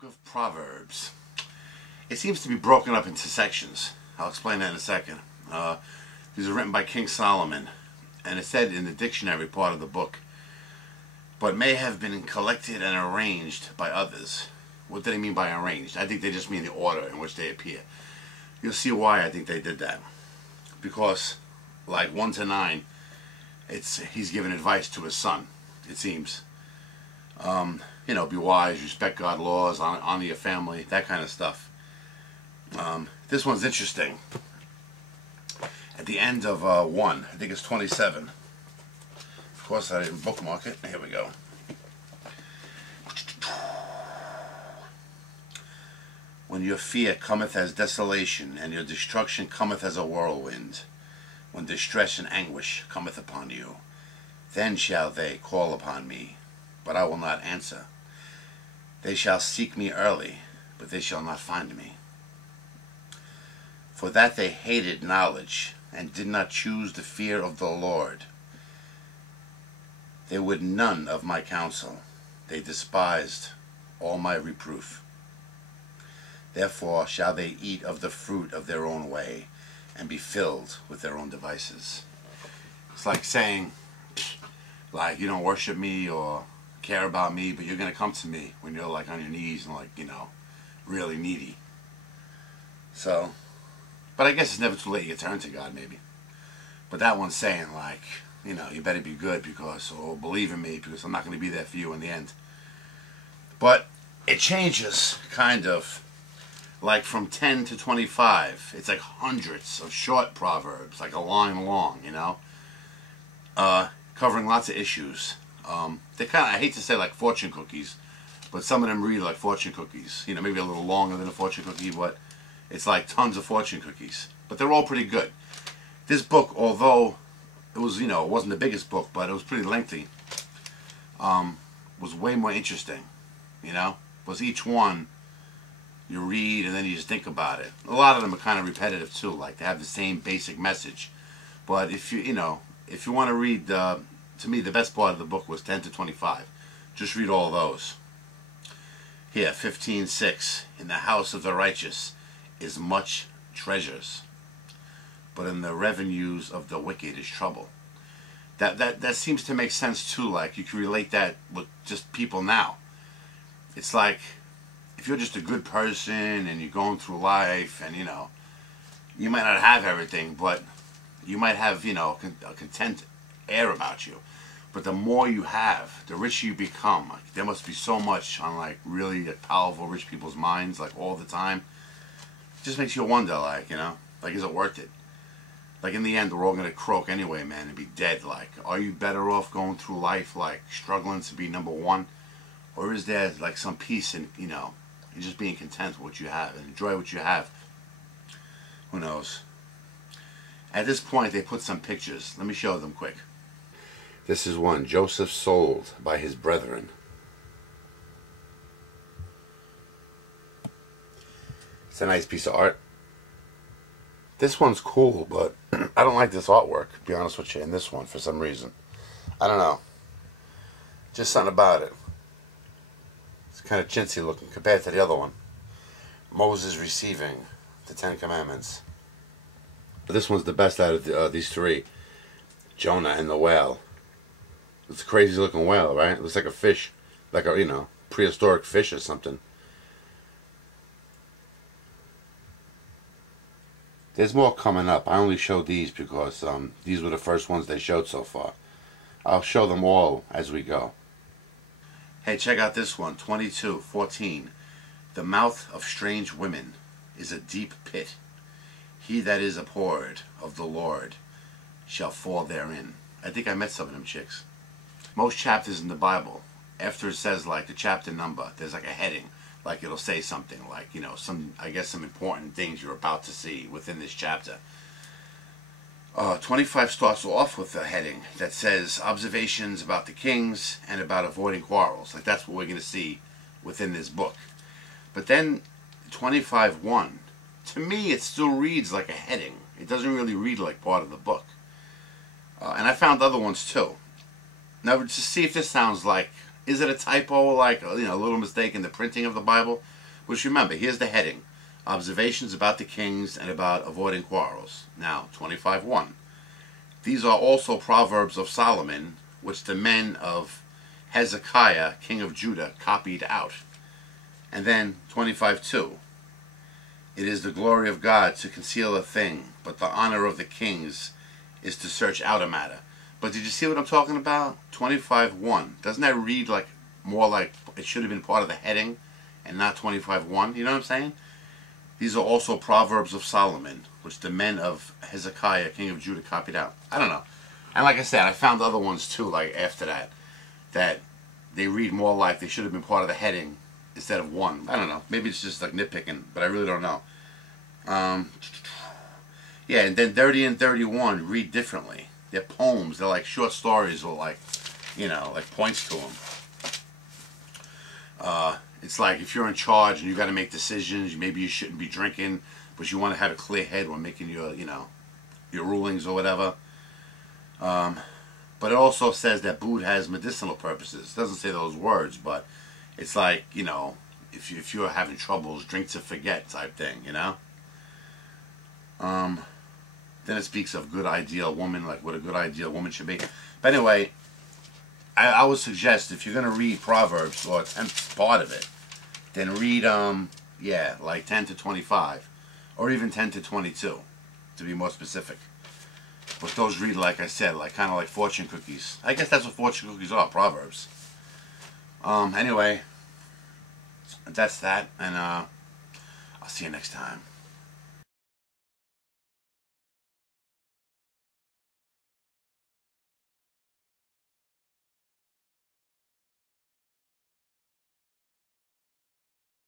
book of Proverbs. It seems to be broken up into sections. I'll explain that in a second. These are written by King Solomon, and it said in the dictionary part of the book, but may have been collected and arranged by others. What do they mean by arranged? I think they just mean the order in which they appear. You'll see why I think they did that. Because, like 1 to 9, he's giving advice to his son, it seems. You know, be wise, respect God's laws, honor your family, that kind of stuff. This one's interesting. At the end of 1, I think it's 27. Of course, I didn't bookmark it. Here we go. When your fear cometh as desolation, and your destruction cometh as a whirlwind, when distress and anguish cometh upon you, then shall they call upon me, but I will not answer. They shall seek me early, but they shall not find me. For that they hated knowledge, and did not choose the fear of the Lord. They would none of my counsel. They despised all my reproof. Therefore shall they eat of the fruit of their own way, and be filled with their own devices. It's like saying, like, you don't worship me or care about me, but you're going to come to me when you're like on your knees and like, you know, really needy. So, but I guess it's never too late to turn to God, maybe. But that one's saying like, you know, you better be good because, or believe in me because I'm not going to be there for you in the end. But it changes, kind of, like from 10 to 25. It's like hundreds of short proverbs, like a line long, you know, covering lots of issues. They kind of, I hate to say like fortune cookies, but some of them read like fortune cookies. You know, maybe a little longer than a fortune cookie, but it's like tons of fortune cookies. But they're all pretty good. This book, although it was, you know, it wasn't the biggest book, but it was pretty lengthy, was way more interesting, you know, because each one you read and then you just think about it. A lot of them are kind of repetitive too, like they have the same basic message. But if you, you know, if you want to read, to me the best part of the book was 10 to 25. Just read all those. Here, 15:6. In the house of the righteous is much treasures, but in the revenues of the wicked is trouble. That seems to make sense too. Like you can relate that with just people now. It's like if you're just a good person and you're going through life and, you know, you might not have everything, but you might have, you know, a content air about you. But the more you have, the richer you become. Like, there must be so much on like really powerful rich people's minds, like all the time. It just makes you wonder, like, you know, like, is it worth it? Like, in the end, we're all going to croak anyway, man, and be dead. Like, are you better off going through life, like, struggling to be number one? Or is there, like, some peace in, you know, in just being content with what you have and enjoy what you have? Who knows? At this point, they put some pictures. Let me show them quick. This is one. Joseph sold by his brethren. It's a nice piece of art. This one's cool, but I don't like this artwork, to be honest with you, in this one, for some reason. I don't know. Just something about it. It's kind of chintzy looking compared to the other one. Moses receiving the 10 Commandments. But this one's the best out of these three. Jonah and the whale. It's a crazy looking whale, right? It looks like a fish. Like a, you know, prehistoric fish or something. There's more coming up. I only showed these because these were the first ones they showed so far. I'll show them all as we go. Hey, check out this one, 22:14. The mouth of strange women is a deep pit. He that is abhorred of the Lord shall fall therein. I think I met some of them chicks. Most chapters in the Bible, after it says like the chapter number, there's like a heading. Like it'll say something like, you know, some, I guess some important things you're about to see within this chapter. 25 starts off with a heading that says observations about the kings and about avoiding quarrels. Like that's what we're going to see within this book. But then 25:1, to me it still reads like a heading. It doesn't really read like part of the book. And I found other ones too. Now, to see if this sounds like Is it a typo, like, a little mistake in the printing of the Bible? Which, remember, here's the heading: Observations about the kings and about avoiding quarrels. Now, 25:1. These are also Proverbs of Solomon, which the men of Hezekiah, king of Judah, copied out. And then 25:2. It is the glory of God to conceal a thing, but the honor of the kings is to search out a matter. But did you see what I'm talking about? 25:1. Doesn't that read like more like it should have been part of the heading and not 25:1? You know what I'm saying? These are also Proverbs of Solomon, which the men of Hezekiah, king of Judah, copied out. I don't know. And like I said, I found other ones too, like after that, that they read more like they should have been part of the heading instead of one. I don't know. Maybe it's just like nitpicking, but I really don't know. Yeah, and then 30 and 31 read differently. They're poems. They're like short stories or like, like points to them. It's like if you're in charge and you got to make decisions, maybe you shouldn't be drinking, but you want to have a clear head when making your, your rulings or whatever. But it also says that booze has medicinal purposes. It doesn't say those words, but it's like, if you're having troubles, drink to forget type thing, Then it speaks of good ideal woman, like what a good ideal woman should be. But anyway, I would suggest if you're going to read Proverbs, or attempt part of it, then read, like 10 to 25, or even 10 to 22, to be more specific. But those read, like I said, like kind of like fortune cookies. I guess that's what fortune cookies are, Proverbs. Anyway, that's that, and I'll see you next time.